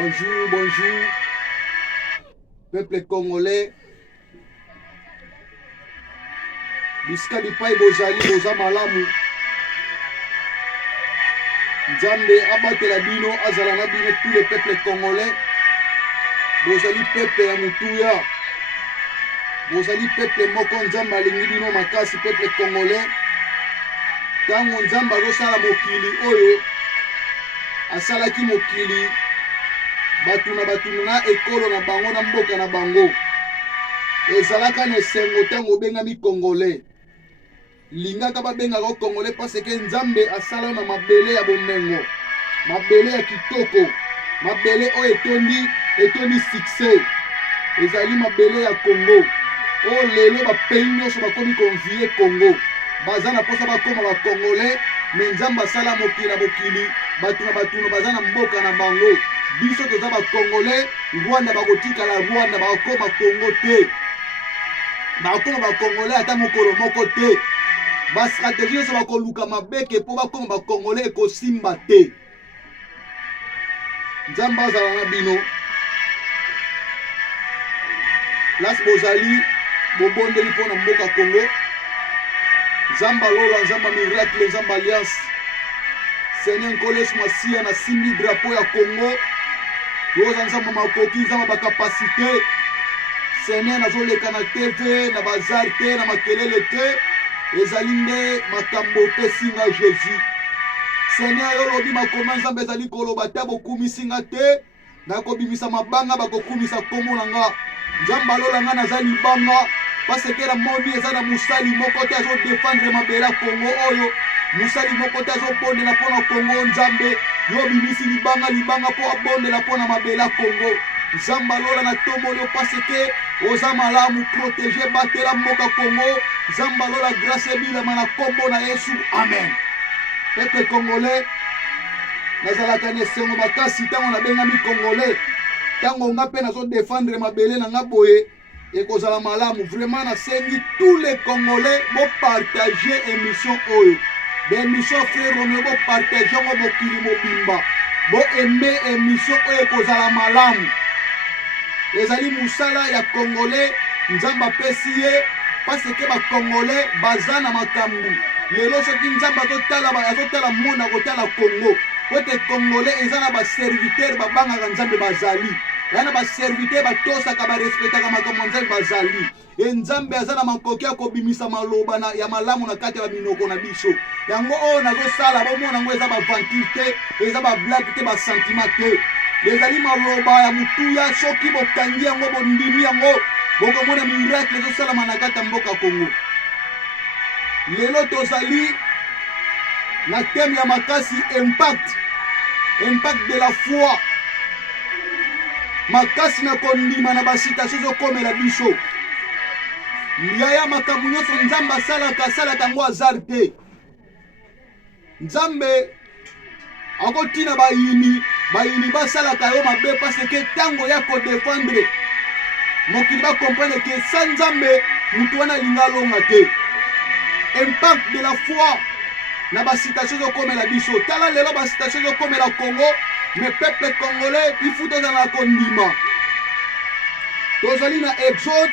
Bonjour, bonjour, peuple congolais. Bisika bipai bozali boza malamu. Nzambe abatela bino azala na bino tous les peuples congolais. Bozali peuple ya mutuya. Bozali peuple moko nzambe alingi bino makasi peuple congolais. Tango nzambe azosala mokili oyo asalaki mokili batu na ekolo na bango na mboka na bango. Ezalaka na esengo tango obengami congolais. Lingaka babengaka congolais parce que nzambe asala na mabele ya bomengo, mabele ya kitoko, mabele oyo etondi succès. Ezali mabele ya Congo. O lelo ba pays nyonso bakomi convier Congo. Baza na posa bakoma ba congolais, mais nzambe asala mokili na mokili, batu na baza na mboka na bango. Biso toza ba congolais, Rwanda bakotika la Rwanda bakoma Congo te. Bakoma ba congolais ata mokolo moko te. Ba stratégie nyonso bakoluka mabeke po bakoma ba congolais ekosimba te. Nzambe azala na bino. Place bozali bobondeli mpona mboka Congo. Nzamba lola, nzamba miracle, nzamba alliance. Seigneur Nkoles Masia na simbi drapeau ya Congo. Yoza nzamba makoki, nzamba bakapasite. Seigneur nazoleka na TV, na bazar te, na makelele te. Ezali nde makambo pesinga Jésus. Seigneur yolobi makoma nzambe ezali koloba te bokumisinga te. Nakobimisa mabanga bakokumisa kombo na nga. Nzamba lola nga naza libanga. Parce que la moni ezana musali moko te azo défendre mabela Congo oyo. Musali moko te azo bondela pona Congo nzambe. Yo bimisi libanga po abondela pona mabela Congo. Nzamba lola na tombolio parce que oza malamu protéger batela mboka Congo. Nzamba lola grâce bila mana kombo na Yesu. Amen. Peuple congolais nazalaka na esengo makasi tango nabengami congolais. Tango nga pe nazo défendre mabele na nga boye. Et kozala malamu vraiment nasengi tous les congolais bo partager émission oyo. Des émissions frère Romeo bo partager ngo mokili mobimba. Bo aimer émission oyo kozala malamu. Ezali musala ya congolais nzamba pesi ye parce que ba congolais baza na makambu. Lelo soki nzamba azotala mona kotala Congo. Kote congolais ezana ba serviteur babanga nzambe bazali. Yana ba serviteur batosaka ba respectaka makambo nzambe bazali. Nzambe azana makoki ya kobimisa maloba na ya malamu na kati ya minoko na biso. Yango o nazosala bomona ngo eza ba venture te, eza ba blague te, ba sentiment te. Ezali maloba ya mutuya soki bokangi yango bondimi yango bokomona miracle ezosala na kati ya mboka Congo. Lelo tozali na thème ya makasi impact de la foi. Makasi na kondima na basitation zokomela biso. Yaya makambo nyonso nzambe asalaka ngo hasard te. Nzambe akotina bayini basalaka yo mabe parce que tango ya ko défendre mokili ba comprendre que sa nzambe mutu wana linga longa te. Impact de la foi na basitation zokomela biso. Tala lelo basitation zokomela Congo. Mais peuple congolais, il faut dans la condiment. Tozali na Exode,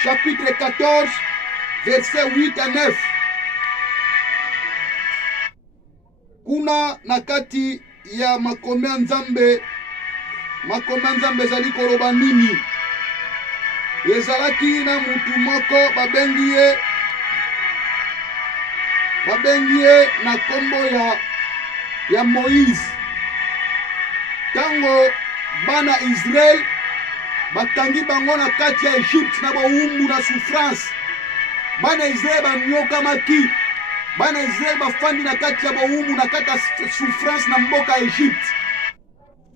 chapitre 14, verset 8 à 9. Kuna nakati ya makomea nzambe zali koloba nini. Ezalaki na mutu moko babengi ye na kombo ya Moïse. Tango bana Israël batangi bango na kati ya Egypte na bawumbu na souffrance. Bana Israël banyokamaki. Bana Israël bafandi na kati ya bawumbu na kati ya souffrance na mboka Egypte.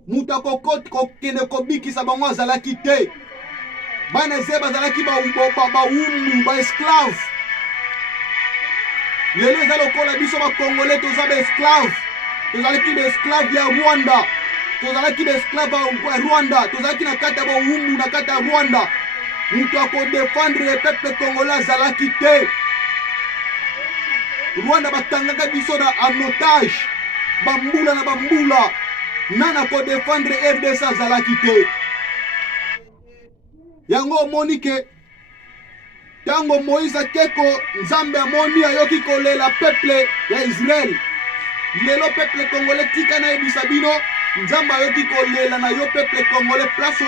Muta kokende kobikisa bango azalaki te. Bana Israël bazalaki bawumbu ba esclave. Lelo eza lokola biso ba Congolais toza ba esclave. Tozalaki ba esclave ya Rwanda. Tozalaki ba esclave ya Rwanda. Tozalaki na kati ya bawumbu na kati ya Rwanda. Mutu akodefendre le peuple congolais azalaki te. Rwanda batangaka biso na en otage. Bambula na bambula. nana ko défendre RDC azalaki te. Yango monike tango Moïse akeko nzambe amoni ayoki kolela peuple ya Israël. Lelo peuple congolais tika na ebisa bino nzambe ayoki kolela na yo peuple congolais place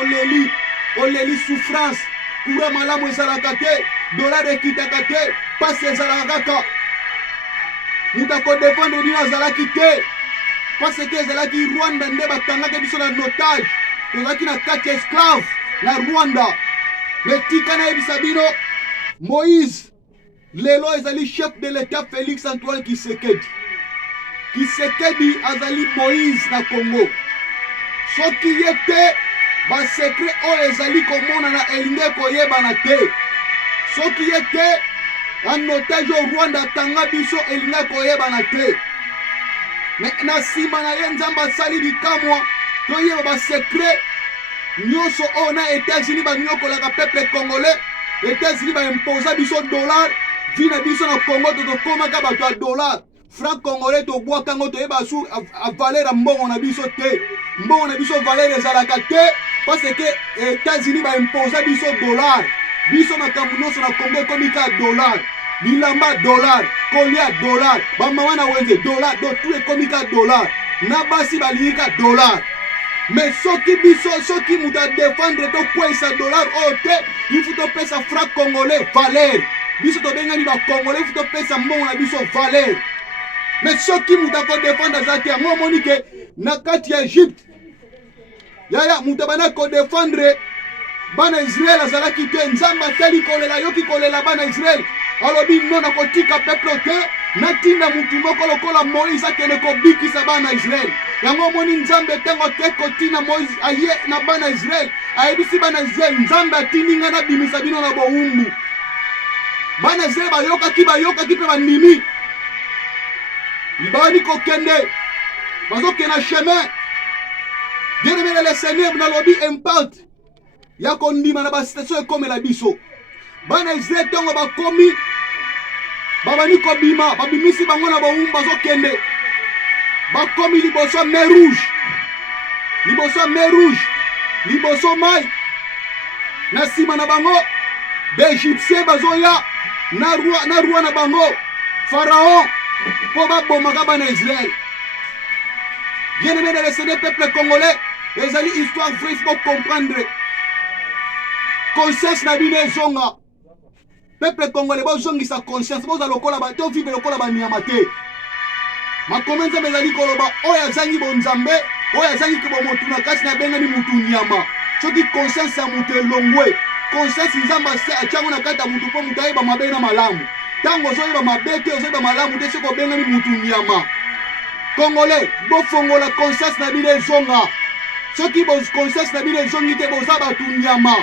oleli souffrance. Kura malamu ezalaka te, dollar ekitaka te, pasi ezalaka kaka. Muta ko défendre bino azalaki te. Parce que ezalaki Rwanda nde bakangaki biso na otage. Tozalaki na kati esclave na Rwanda. Mais tika na ebisa bino Moïse lelo ezali chef de l'état Félix Antoine Tshisekedi. Tshisekedi azali Moïse na Congo. Soki yete ba secret o ezali komona na elinge koyebana te. Soki yete en otage au Rwanda tanga biso elinge koyebana te. Mais na sima na ye nzamba asali bikamwa toyeba ba secret nyonso o na États-Unis banyokolaka peuple congolais. États-Unis ba imposa biso dollar vina biso na Congo tokomaka bato ya dollar. Franc congolais to bwaka ngo toyeba su a valeur mbongo na biso te. Mbongo na biso valeur ezalaka te parce que États-Unis ba imposa biso dollar. Biso makambo nyonso na Congo komika dollar. Bilamba dollar, kolia dollar, bamawana wenze dollar, do tout ekomika dollar. Na basi balika dollar. Mais soki muta défendre to kwesa dollar o te, il faut to pesa franc congolais valeur. Biso to bengani ba congolais, il faut to pesa mbongo na biso valeur. Mais soki muta ko défendre zaki ngo monike na kati ya Egypte. Yaya muta bana ko défendre bana Israël azalaki te nzamba teli kolela yoki kolela bana Israël. Alobi nona kotika peuple te natinda mutu moko lokola Moïse akene kobikisa bana Israël. Yango moni nzambe tengo te kotina Moïse aye na bana Israël. Ayebisi bana Israël nzambe atininga na bimisa bino na boumbu. Bana Israël bayokaki pe bandimi. Ibani kokende. Bazokena chemin. Bien-aimé le Seigneur na lobi impact. Ya kondima na ba station ekomela biso. Bana Israël tongo bakomi babani kobima babimisi bango na boumbu bazokende. Bakomi liboso mer rouge liboso mai na sima na bango b'Égyptien bazoya na roi na bango Pharaon po babomaka bana Israël. Bien-aimé dans le Seigneur peuple congolais, ezali histoire vraie, il faut comprendre. Conscience na bino ezonga. Peuple congolais bozongisa conscience boza lokola ba to vivre lokola ba nyama te. Makomenza mezali koloba oya zangi bonzambe oya zangi ko motu na kasi na benga ni mutu nyama. Soki conscience ya mutu elongwe. Conscience nzamba se achango na kata mutu po mutu ayeba mabe na malamu. Tango zoyeba mabe te ozoyeba malamu te soko benga ni mutu nyama. Congolais bo fongola conscience na bino ezonga. Soki bo conscience na bino ezongi te boza batu nyama.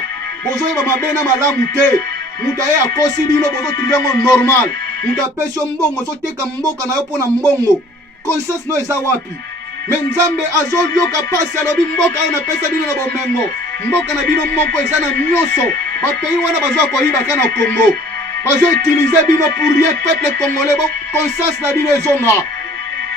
Bozoyeba mabe na malamu te. Mutu aye akosi bino bozo trivango normal. Mutu apesho mbongo zoteka mboka na yo pona mbongo. Conscience no eza wapi. Mais nzambe azolioka pasi alobi mboka ayo na pesa bino na bomengo. Mboka na bino moko eza na nyonso. Ba pays wana bazo koyiba kana Congo. Bazo utiliser bino pour rien peuple congolais bo conscience na bino ezonga.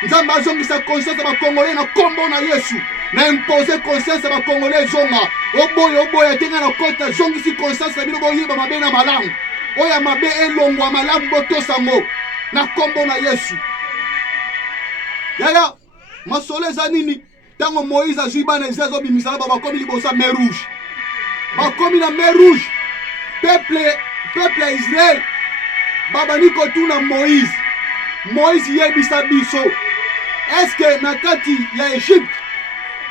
Nzambe azongisa conscience ba congolais na kombo na Yesu. Na imposer conscience ba congolais ezonga. Oboya tenga na kota zongisi conscience na bino boyiba mabe na malamu. Oya mabe elongwa malamu botosango na kombo na Yesu. Yaya masole za nini tango Moïse azui bana Israël zo bimisala bakomi libosa mer rouge. Bakomi na mer rouge. Peuple Israël babani kotuna Moïse. Moïse yebisa biso. Est-ce que na kati ya Egypte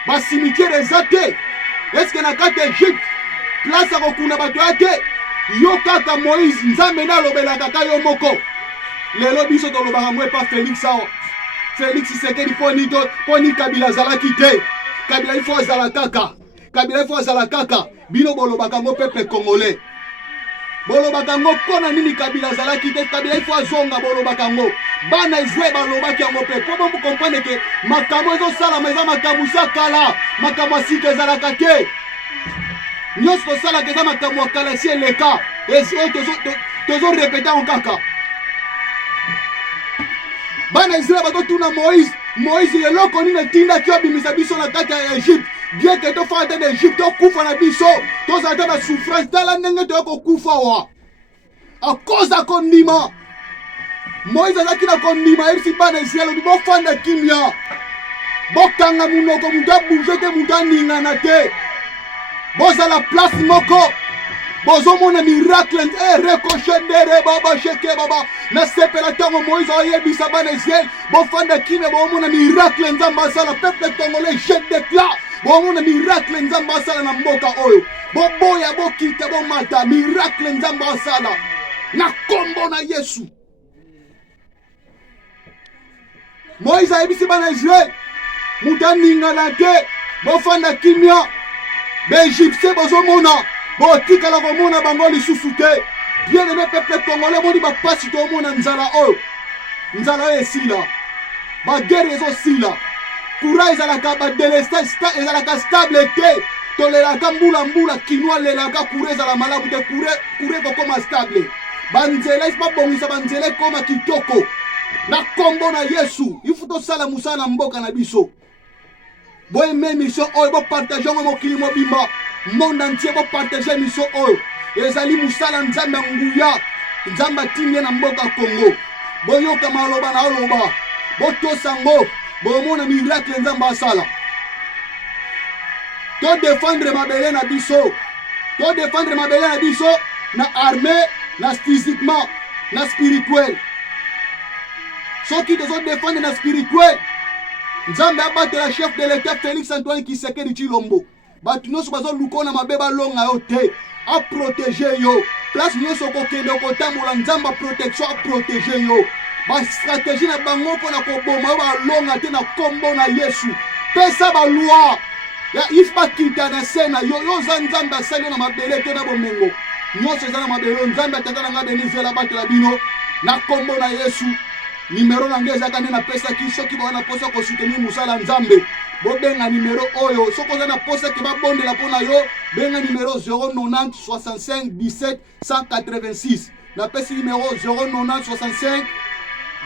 ba cimetière ezate? Est-ce que na kati Egypte place ya kokuna bato yake? Yo kaka Moïse nzambe na lobela kaka yo moko. Lelo biso to lobaka mwe pa Félix sao. Félix Tshisekedi poni Kabila zalaki te. Kabila ifo azala kaka. Kabila ifo azala kaka. Bino bolobaka ngo peuple congolais. Bolobaka ngo pona nini Kabila zalaki te. Kabila ifo azonga bolobaka ngo. Bana Israël balobaki yango pe. Po bon comprendre que makambo ezo sala meza makambo sakala. Makambo sika ezalaka te. Nyonso tosala keza makambo akala si eleka. Tozo répéter en kaka. bana Israël bazotuna Moïse eloko nini etindaki obimisa biso na kati ya Egypte. Bien que tofanda te d'Egypte tokufa na biso tozala te na souffrance tala ndenge tokokufa wa a cause ya kondima. Moïse azalaki na kondima yebisi bana Israël obi bofanda kimia bokanga munoko mutu abouge te mutu aningana te bozala place moko bozomona miracle recochendere baba sheke baba na sepela ntango Moïse oyebisa bana Israël bofanda kimia bomona miracle nzambe asala peuple congolais je déclare bomona miracle nzambe asala na mboka oyo boboya bokita bomata miracle nzambe asala na kombo na Yesu. Moïse ayebisi bana Israël mutu aningana te bofanda kimia baegyptien bozomona botikala komona bango lisusu te. Bien aimé peuple congolais boni bapasi tomona nzala oyo esila bagere ezosila courant ezalaka badelestage ezalaka stable te tolelaka mbula kinwa lelaka courant ezala malamu te courant kokoma stable banzela esi babongisa banzela ekoma kitoko na kombo na Yesu. Ifu tosala musala na mboka na biso boyeme mission oyo bopartage ngo mokili mobimba monde entier bopartage mission oyo ezali musala nzambe nguya nzambe atimye na mboka Congo boyoka maloba na oloba botosango bomona miracle nzambe asala to défendre mabele na biso na armée na physiquement na spirituel soki tozo défendre na spirituel nzambe abatela chef de l'état Félix Antoine Tshisekedi Tshilombo batu nyonso bazoluka na mabe balonga yo te a protéger yo place nyonso kokende kotambola nzambe protection a protéger yo ba stratégie na bango mpona koboma yo balonga te na kombo na Yesu pesa baloi ya if bakita na sena yo za nzambe asali yo na mabele te na bomengo nyonso eza na mabele nzambe atata na nga benizela batela bino na kombo na Yesu. Numéro na ngeza nde na pesa ki soki bana posa ko soutenir musala nzambe bobenga numéro oyo soko za na posa ke babondela pona yo benga numéro 090 65 17 186 na pesa numéro 090 65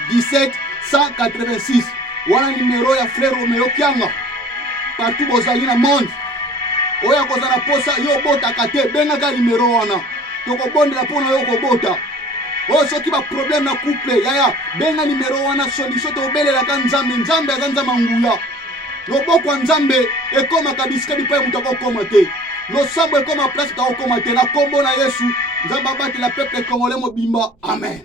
17 186 wana numéro ya frère Romeo Kianga partout bozali na monde oya koza na posa yo bota kate benga ka numéro wana toko bondela pona yo ko bota. Oh soki ba problème na couple yaya benga numéro wana solution to belela ka nzambe azanza nguya loboko nzambe ekoma kabisika bipa mutako koma te losambo ekoma place ta okoma te na kombo na Yesu nzamba batela peuple congolais mobimba amen.